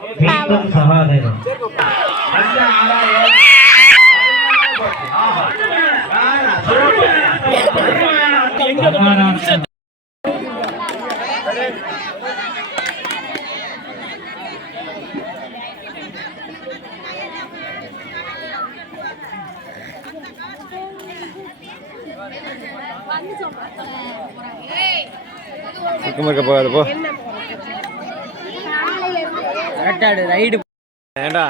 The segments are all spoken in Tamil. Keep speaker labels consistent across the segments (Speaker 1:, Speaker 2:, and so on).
Speaker 1: மீண்டும் சகாதேவன்
Speaker 2: சுத்தமாக இருக்க
Speaker 3: கரெக்டாடு ரைடு.
Speaker 2: ஏண்டா?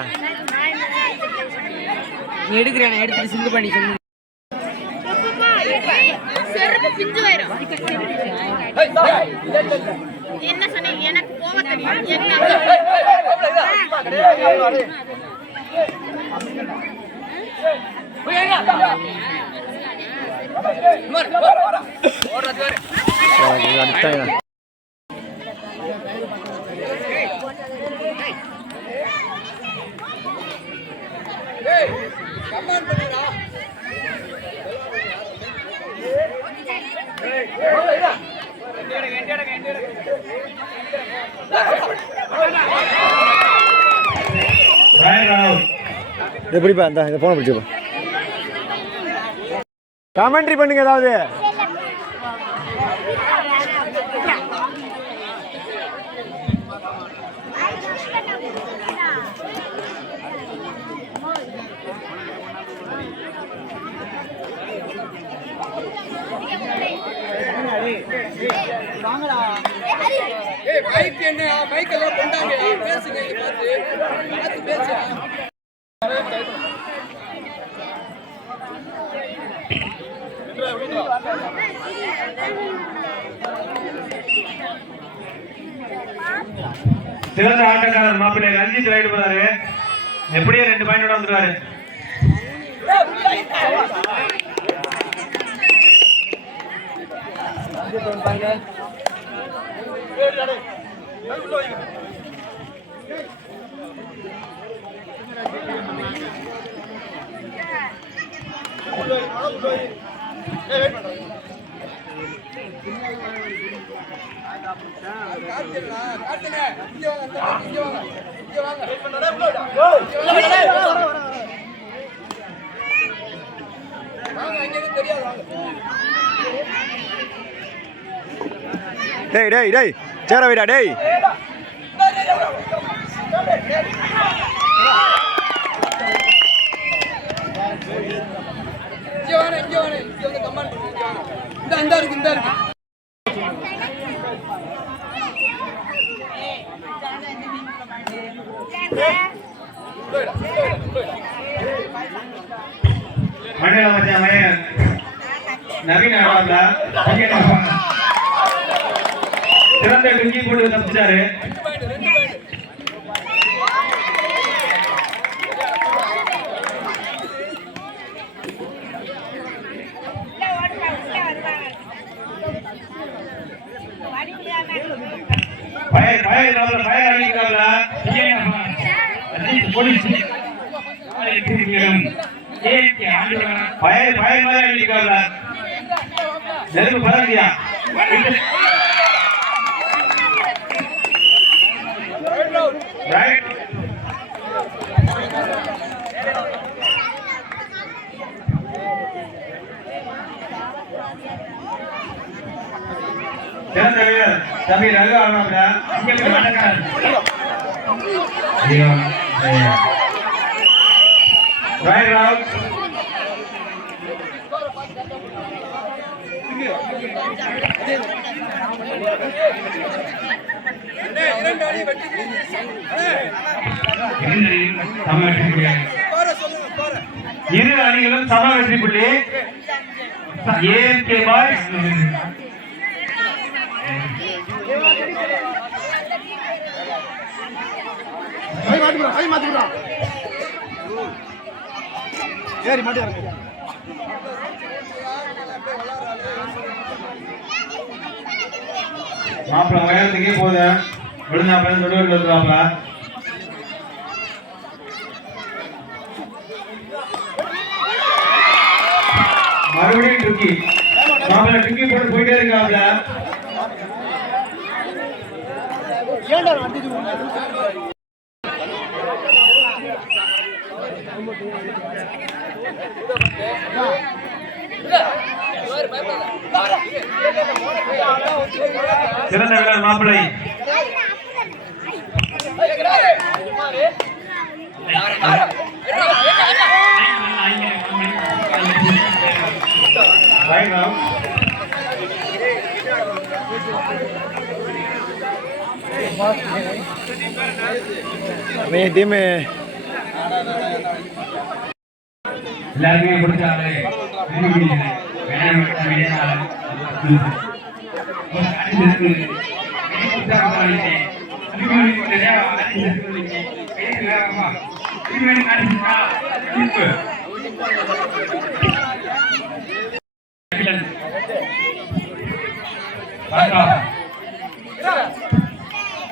Speaker 3: நீ எடுக்கிறேன் எடுத்துட்டு சிந்து பண்ணி
Speaker 4: வரும் என்ன சொன்னீங்க எனக்கு போக தெரியும் என்ன
Speaker 2: எப்படிப்பா இந்த இந்த ஃபோனை பிடிச்சிப்பா. கமெண்ட்ரி பண்ணுங்க ஏதாவது.
Speaker 1: சிறந்த ஆட்டக்காரர் மாப்பிள்ளை ரஞ்சித் ரைடு போறாரு. எப்படியே ரெண்டு பாயிண்டோட வந்துருவாரு.
Speaker 2: டேய் டேய் டேய் சேர வைடா டேய்
Speaker 1: மண்டல மச்சான் நவீன ஆடாப்ல சிறந்த டுங்கி போட்டு தப்பிச்சாரு பயர் பயர் ராப்ல பயர் அடிக்கிறாப்ல போலீஸ் பயர் பயர் மாதிரி அடிக்கிறாப்ல நெருப்பு பரவாயில்லையா ரைட் சிறந்த வீரர் தம்பி ரகு ஆடுறாப்ல இங்க இரு அணிகளும் சம வெற்றி புள்ளி. ஏஎம்கே பாய்ஸ் மாப்பிள்ள உயரத்துக்கே போகுது விழுந்தாப்புல நடுவில் இருக்கிறாப்புல மறுபடியும் டுக்கி மாப்பிள்ள டுக்கி போட்டு போயிட்டே இருக்காப்ல
Speaker 4: சிறந்த வீரர் மாப்பிள்ளை.
Speaker 2: நீ டீமு.
Speaker 4: எல்லாருமே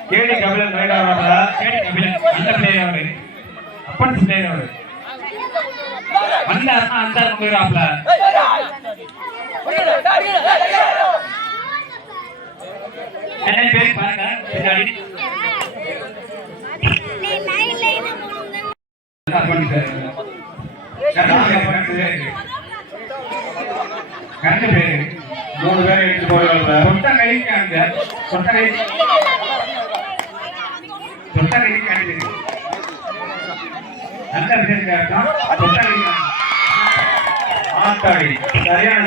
Speaker 4: கேடி கபிலன் ரைட் ஆகிறாங்களா கேடி கபிலன் அந்த பிளேயர் அவரு. அப்பன்ஸ் பிளேயர் அவரு. வந்தாருன்னா அந்த போயிடாப்ல பேர் பாருங்க பின்னாடி. கண்டு பேரு. மூணு பேரை எடுத்து போயிடுவாங்க சொந்த கைக்கு சொந்த கை சொந்த கைக்கு நல்ல விஷயம் ஆத்தாடி சரியான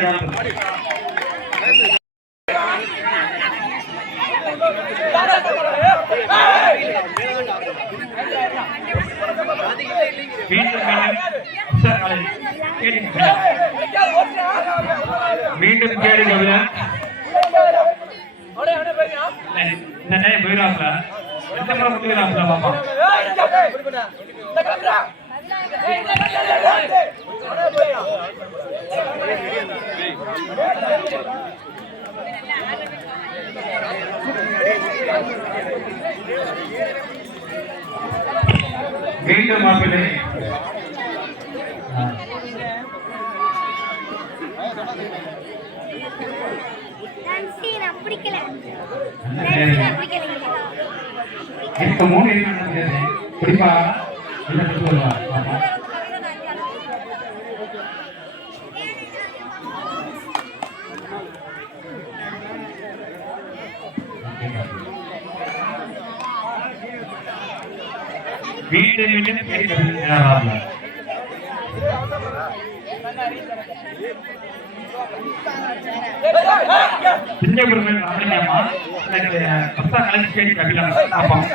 Speaker 4: மீண்டும் மீண்டும் இந்த போயிடாப்ல எந்த முறை பாப்பா மீண்டும் மாப்பிள்ளை
Speaker 5: பிடிக்கல.
Speaker 4: பிடிப்பா? வீடு கொடுத்து வருவா பாப்பா மீண்டும் மீண்டும் கேடி பத்தா பாப்போம்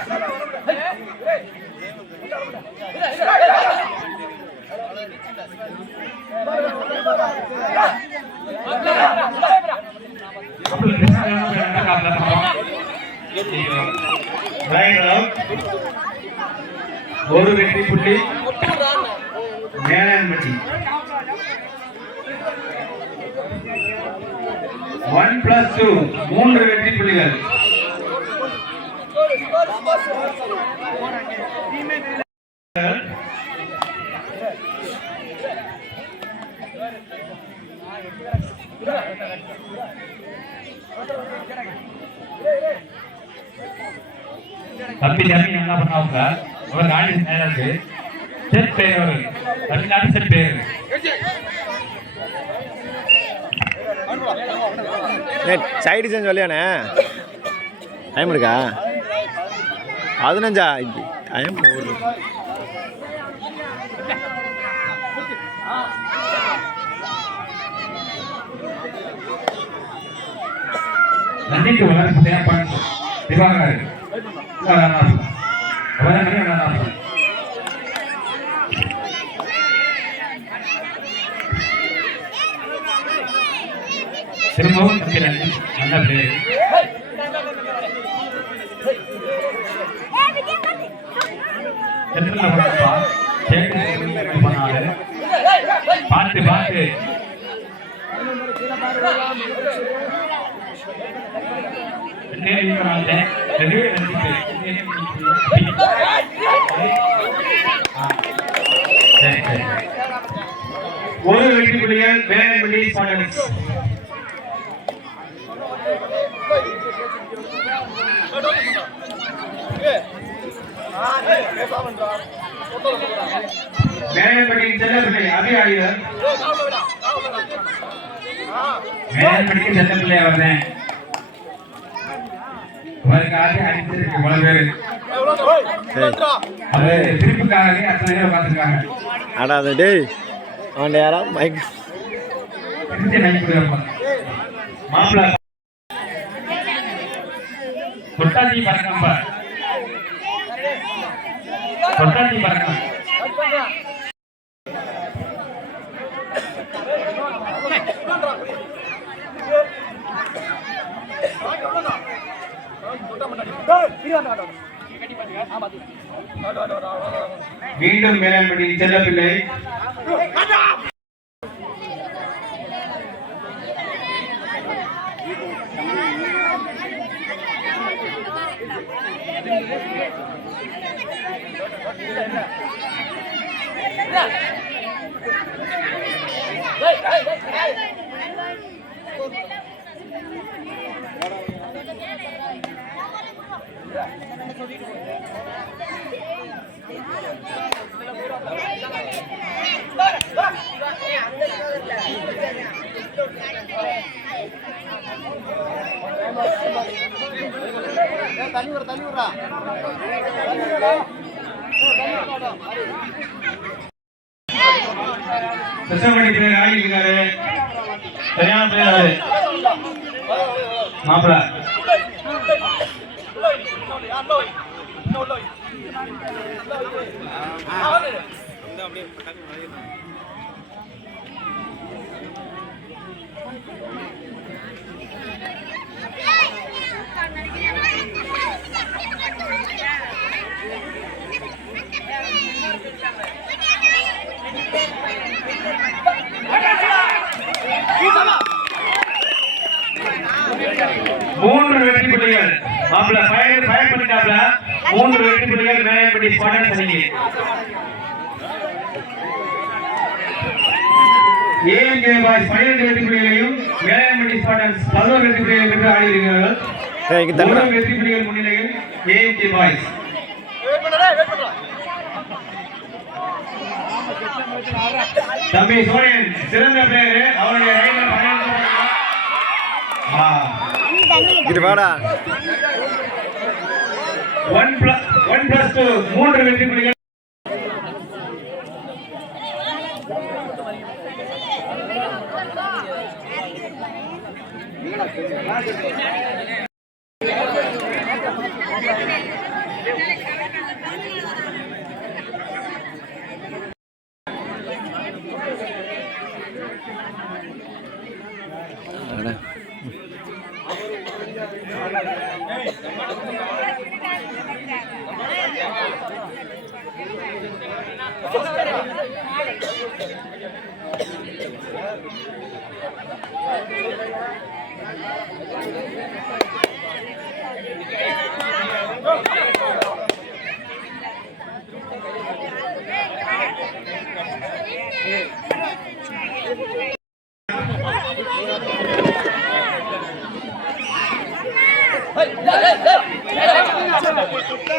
Speaker 4: ஒரு வெற்றி புள்ளி மேலாண்மட்டி ஒன் பிளஸ் டூ மூன்று வெற்றி புள்ளிகள். தம்பி தம்பி என்ன பண்ணாங்க அவர் ஆடி நேரம் செட் செட் பேர்.
Speaker 2: சைடு செஞ்சு சொல்லியானே டைம் இருக்கா பதினஞ்சா? டைம் ஒரு
Speaker 4: நன்றிக்கு தேவைப்படும். திவாகர். திரும்பவும் தம்பி நல்ல பிளேயர் பார்த்து பார்த்து ஒரு வெற்றி புள்ளிகள் வேலைப்பள்ளி வேலைப்பள்ளி செல்லப்பிள்ளை அபி ஆடியர்
Speaker 1: மேல்படிக்கு செல்ல பிள்ளையா வர்றேன் அவருக்காக அடிச்சிருக்கு பல பேரு. அது திருப்புக்காக அத்தனை பேர் பார்த்துருக்காங்க.
Speaker 2: அடா அது டேய் அவன் யாரா? மைக்.
Speaker 1: நைட்டு மாப்பிள்ள தொட்டாச்சி பறக்கம். பார் தொட்டாச்சி தண்ணி மீண்டும் தண்ணி விடுறா கிருஷ்ணமணி பேர் இருக்காரு சரியான மாப்பிள்ள மூன்று வெற்றி புள்ளிகள். மாப்பிள்ள ஃபயர் ஃபயர் பண்ணிட்டாப்ல மூன்று வெற்றி புள்ளிகள் மேயப்பட்டி ஸ்பாட்டன் சனிக்கு ஏஎம்கே பாய்ஸ் பன்னிரண்டு வெற்றி புள்ளிகளையும் மேயப்பட்டி ஸ்பாட்டன்ஸ் பதினோரு வெற்றி புள்ளிகள் பெற்று ஆடி இருக்கிறார்கள்
Speaker 2: ஏய் இங்க தள்ளுடா.
Speaker 1: மூணு வெற்றி புள்ளிகள் முன்னிலையில் ஏஎம்கே பாய்ஸ். தம்பி சோழன் சிறந்த பிளேயர் அவருடைய raider one plus one plus two மூன்று வெற்றி புள்ளிகள்
Speaker 2: அடா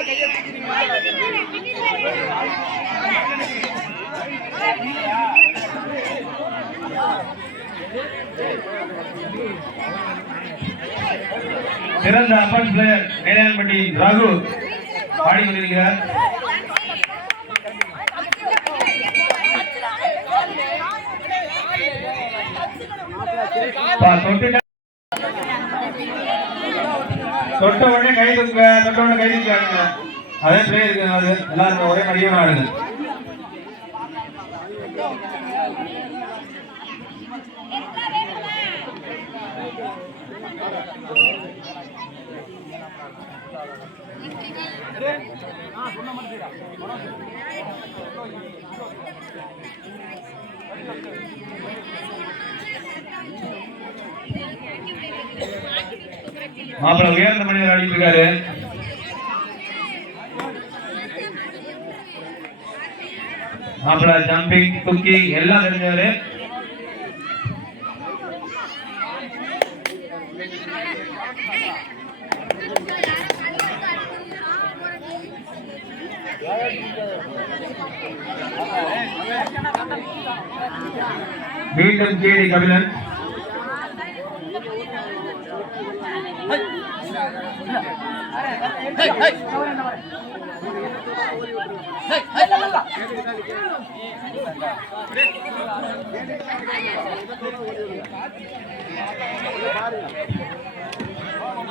Speaker 2: கையை
Speaker 1: சிறந்த அப்பன் பிளேயர் மேலாண்பட்டி ராகு ஆடி கொண்டிருக்கிறார் தொட்ட உடனே கை தொட்ட உடனே கை தூக்க அதே பிளேயர் இருக்கு எல்லாருமே ஒரே மடியும் ஆடுது மாப்பிள்ள உயர்ந்த மனிதர் ஆடிட்டு இருக்காரு மாப்பிள்ள ஜம்பிங் குக்கிங் எல்லாம் தெரிஞ்சவரு. மீண்டும் கேடி கபிலன்.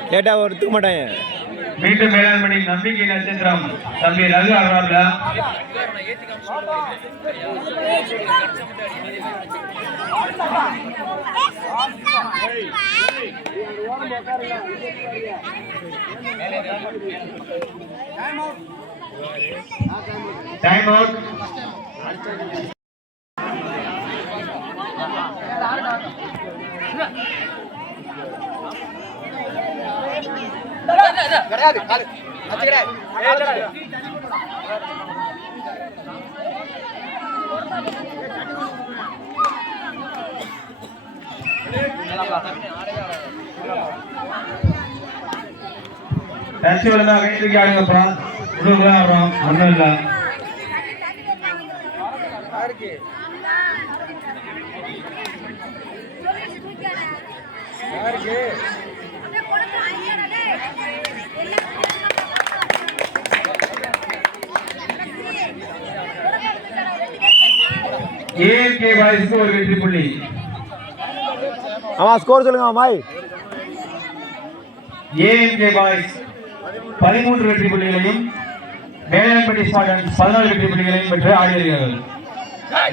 Speaker 2: கேட்டா ஒரு தூக்க
Speaker 1: மீண்டும் வேளாண்மணி நம்பிக்கை நட்சத்திரம். தம்பி ரகு ஆடுறாப்ல. டைம் அவுட் டச் விழுந்தா கை தூக்கி ஆடுங்கப்பா உள்ளூர் தான் வரும் ஒன்றும் இல்லை ஏஎம்கே பாய்ஸ்க்கு ஒரு வெற்றி புள்ளி.
Speaker 2: ஆமாம் ஸ்கோர் சொல்லுங்க மாய்.
Speaker 1: ஏஎம்கே பாய்ஸ் பதிமூன்று வெற்றி புள்ளிகளையும் மேலாண்பட்டி ஸ்பாட்டன்ஸ் பதினாலு வெற்றி புள்ளிகளையும் பெற்று ஆடி வருகிறார்கள்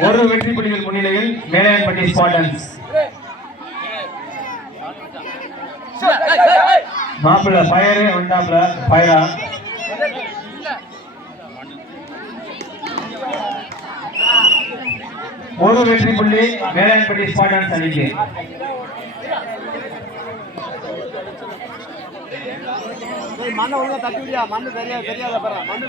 Speaker 1: ஒரு வெற்றி புள்ளிகள் முன்னிலையில் மேலாண்பட்டி ஸ்பாட்டன்ஸ். மாப்பிள்ள ஃபயரு வந்தாப்ல ஃபயரா ஒரு வெற்றி புள்ளி மேலாண்பட்டி ஸ்பாட்டன்ஸ் அணிக்கு
Speaker 2: மண்ணை ஒழுங்கா தட்டி விடியா மண்ணு தெரியா தெரியாத பாரு மண்ணு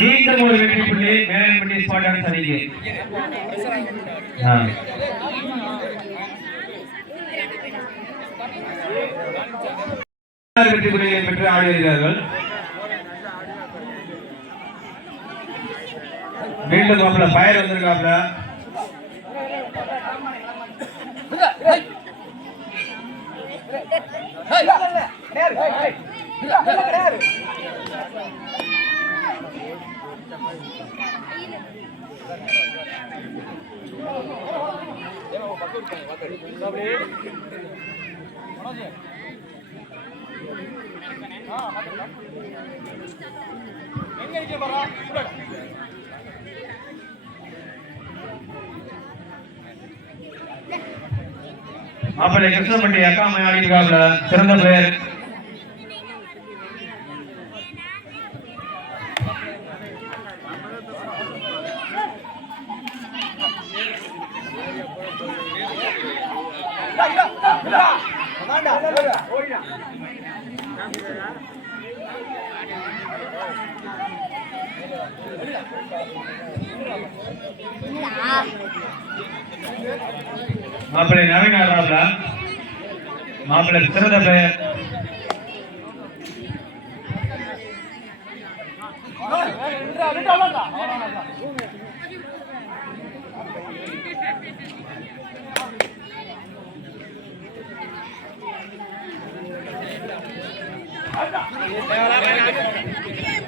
Speaker 1: மீண்டும் ஒரு வெற்றி புள்ளி மேலாண்பட்டி ஸ்பாட்டன்ஸ் அணிக்கு வெற்றி புள்ளிகளை பெற்று ஆடி வருகிறார்கள் மீண்டும் மாப்பிள ஃபயர் வந்திருக்காப்ல. எங்க இருக்கு அப்படி கிருஷ்ணபண்டி அக்காமை ஆடிருக்காப்ல சிறந்த பெயர் மாப்பிள்ளை நவீன் ஆடுறாப்ல மாப்பிள்ளை சிறந்த பெயர்.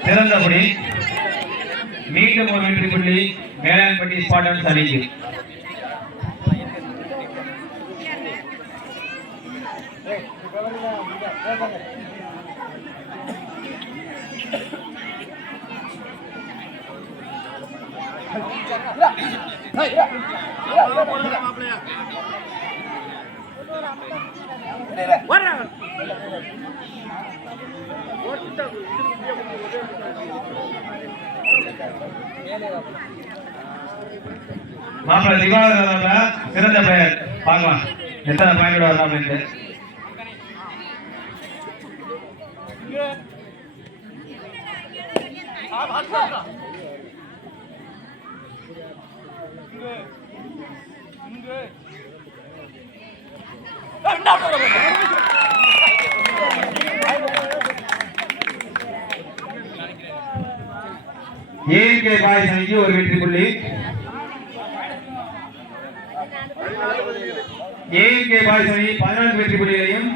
Speaker 1: சிறந்தபடி மீண்டும் ஒரு வெற்றி புள்ளி மேலாண்பட்டி ஸ்பாட்டன்ஸ் அணிக்கு மாப்பிள்ள திவாகர் சிறந்த பெயர். பார்க்கலாம் எத்தனை பாயிண்ட் வரலாம் அப்படின்ட்டு? ஏகே பாய்ஸ் அணிக்கு ஒரு வெற்றி புள்ளி. ஏகே பாய்ஸ் அணி பதினான்கு வெற்றி புள்ளிகளையும்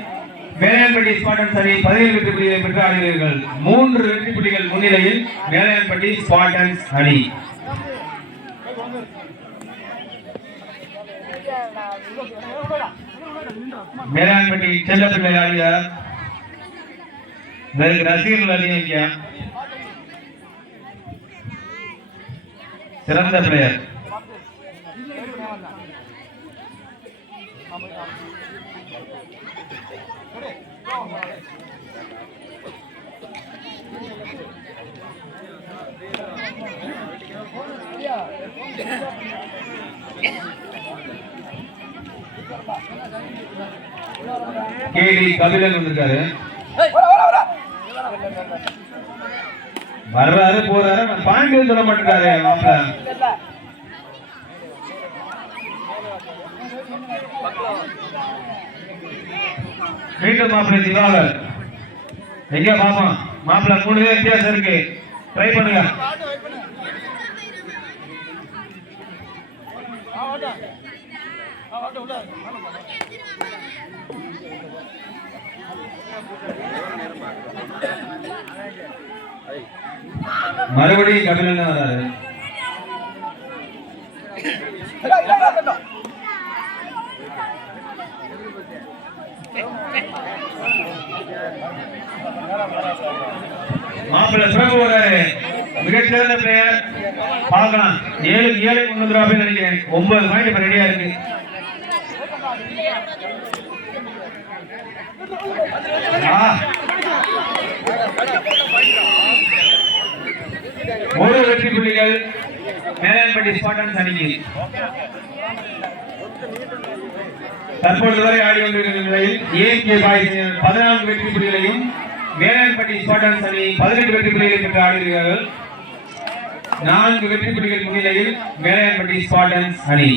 Speaker 1: வேலையான்பட்டி ஸ்பாட்டன்ஸ் அணி பதினேழு வெற்றி புள்ளிகளை பெற்று ஆடுகிறீர்கள். மூன்று வெற்றி புள்ளிகள் முன்னிலையில் வேலையான்பட்டி ஸ்பாட்டன்ஸ் அணி வேளாண்பட்டி செல்லப்பிள்ளை ஆடியார் ரசிகர்கள் அதிகம் சிறந்த பிளேயர் கேடி கபிலன் வந்திருக்காரு வர்றாரு போறாரு பாயிண்ட் சொல்ல மாட்டேங்காரு மாப்பிள்ள. மீண்டும் மாப்பிள்ளை திவாகர் எங்க பாப்பா? மாப்பிள்ள மூணு பேர் வித்தியாசம் இருக்கு. ட்ரை பண்ணுங்க. மறுபடியும் கபிலன் வராரு. மாப்பிள்ள சிறப்பு வராரு மிகச்சிறந்த பிளேயர் பார்க்கலாம். ஏழு ஏழு முன்னூறு ரூபாய் நினைக்கிறேன். ஒன்பது பாயிண்ட் இப்ப ரெடியா இருக்கு. ஒரு வெற்றி புள்ளிகள் மேலாண்பட்டி அணிக்கு தற்பொழுது வரை ஆடி கொண்டிருக்கிற நிலையில் ஏஎம்கே பதினான்கு வெற்றி புள்ளிகளையும் வேளாண்பட்டி ஸ்பாட்டன்ஸ் அணி பதினெட்டு வெற்றி புள்ளிகளை பெற்று ஆடுகிறார்கள் நான்கு வெற்றி புள்ளிகள் முன்னிலையில் வேளாண்பட்டி ஸ்பாட்டன்ஸ் அணி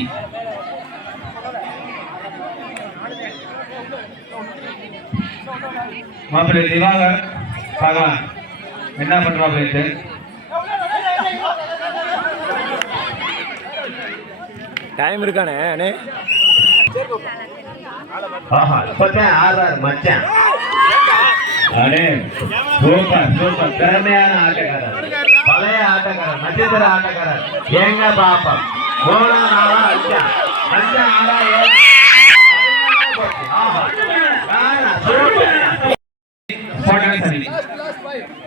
Speaker 1: மாப்பிள்ளை திவாகர் பார்க்கலாம் என்ன பண்றாங்க
Speaker 2: டைம் இருக்கானே அண்ணே.
Speaker 6: ஆஹா இப்பதான் ஆறாறு மச்சான்.
Speaker 1: அடே சூப்பர் சூப்பர்.
Speaker 6: திறமையான ஆட்டக்காரர். பழைய ஆட்டக்காரர் நட்சத்திர ஆட்டக்காரர். எங்க பாப்பம்? மூணா நாளா அஞ்சான் அஞ்சா ஆறா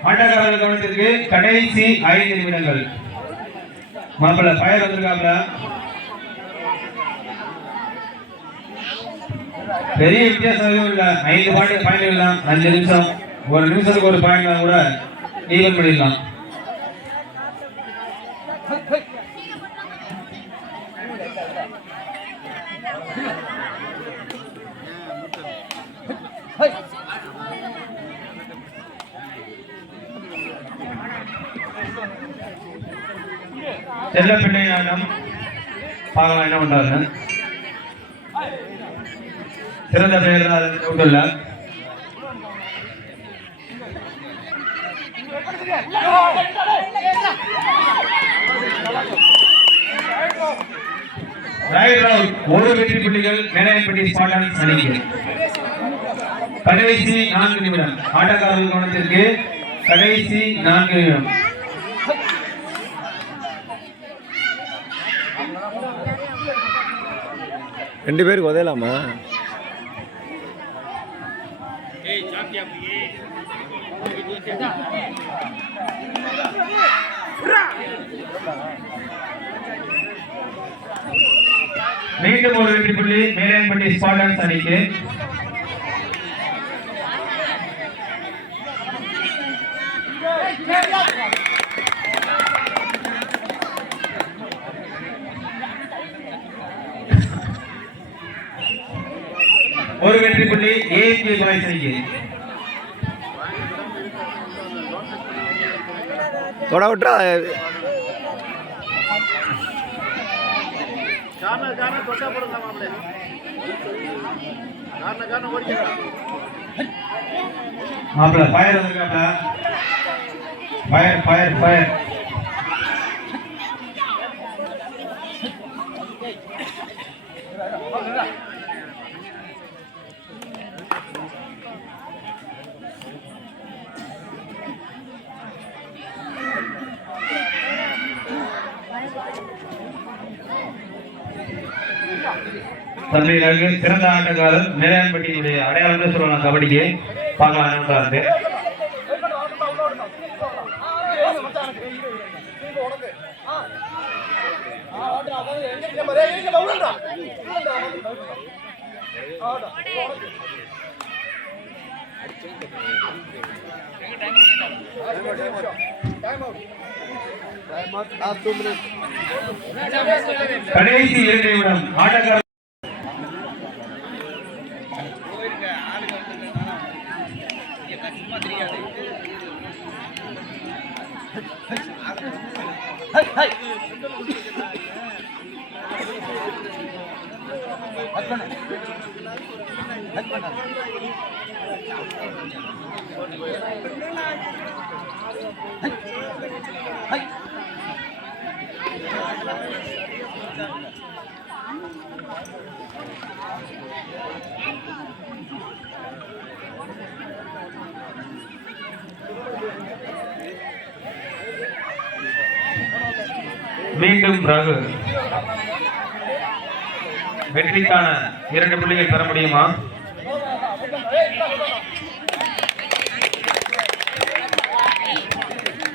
Speaker 1: ஆட்டக்காரர்கள் கவனத்திற்கு கடைசி ஐந்து நிமிடங்கள். மாப்பிள்ள பயர் வந்திருக்காப்ல? பெரிய வித்தியாசம் எதுவும் இல்லை. ஐந்து பாயிண்ட் பாயிண்ட் இல்ல அஞ்சு நிமிஷம். ஒரு நிமிஷத்துக்கு ஒரு பாயிண்ட் கூட ஈவன் பண்ணிடலாம். செல்ல பிள்ளை பார்க்கலாம் என்ன பண்றாரு சிறந்த பெயர் கொண்டுள்ள ஒரு வெற்றி புள்ளிகள் மேலையன்பட்டி ஸ்பாட்டன் அணிக்கு கடைசி நான்கு நிமிடம். ஆட்டக்காரர்கள் கவனத்திற்கு கடைசி நான்கு நிமிடம்.
Speaker 2: ரெண்டு பேருக்கு உதயலாமா?
Speaker 1: மீண்டும் ஒரு வெற்றி புள்ளி மேலையன்பட்டி ஸ்பாட்டன்ஸ் அணிக்கு ஒரு வெற்றி புள்ளி ஏஎஸ்கே பாய்ஸ் அணிக்கு
Speaker 2: தொட விட்டா
Speaker 1: மாப்பிள்ள. ஃபயர் வந்திருக்காப்ல ஃபயர் ஃபயர் ஃபயர் தந்தையினருக்கு சிறந்த ஆட்டக்காரர் மேலாண்பட்டியினுடைய அடையாளம்னு சொல்லலாம் கபடிக்கு. பார்க்கலாம் என்னன்றா கடைசி இரண்டு நிமிடம் ஆட்டக்காரர் மீண்டும் ரகு வெற்றிக்கான இரண்டு புள்ளிகள் பெற முடியுமா?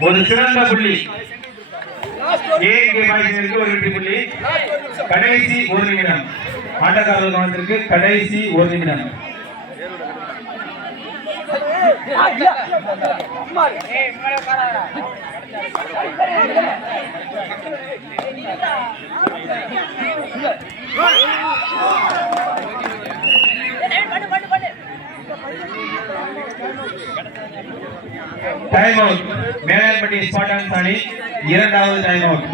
Speaker 1: ஒரு சிறந்த புள்ளி. ஏகே பாய்ச்சிற்கு ஒரு வெற்றி புள்ளி. கடைசி ஒரு நிமிடம். ஆட்டக்காரர் கவனத்திற்கு கடைசி ஒரு நிமிடம். டைம் அவுட் மேலாண்பட்டி ஸ்பாட்டான்ஸ் அணி இரண்டாவது டைம் அவுட்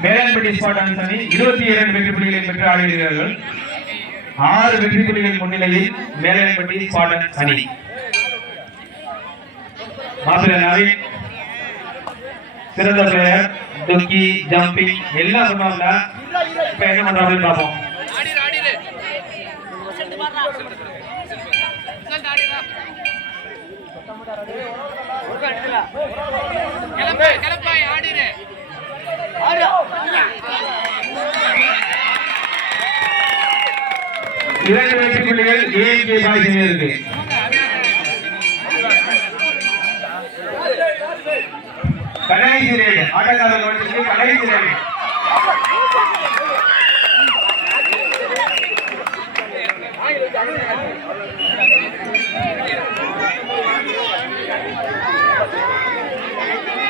Speaker 1: மேலாண்பட்டி ஸ்பாட்டான்ஸ் அணி இருபத்தி இரண்டு வெற்றி புள்ளிகளை பெற்று ஆடுகிறார்கள் ஆறு வெற்றி புள்ளிகள் முன்னிலையில் மேலாண்பட்டி ஸ்பாட்டான்ஸ் அணி மாப்பிள்ள சிறந்த பிளேயர் டுக்கி ஜம்பிங் எல்லாம் சொன்னாங்க இப்ப என்ன பண்றாங்கன்னு பார்ப்போம். இரண்டு வெற்றி புள்ளிகள் ஏஎன்கே பாய்ஸ் இருக்கு. கடைசி ரேடு ஆட்டக்காரர் வண்டிக்கு கடைசி ரேடு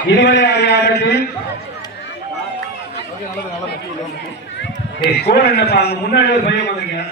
Speaker 1: இதுவரை ஆட்டத்தில். ஸ்கோர் என்னப்பா முன்னாடி ஒரு பையன் வந்திருக்கேன்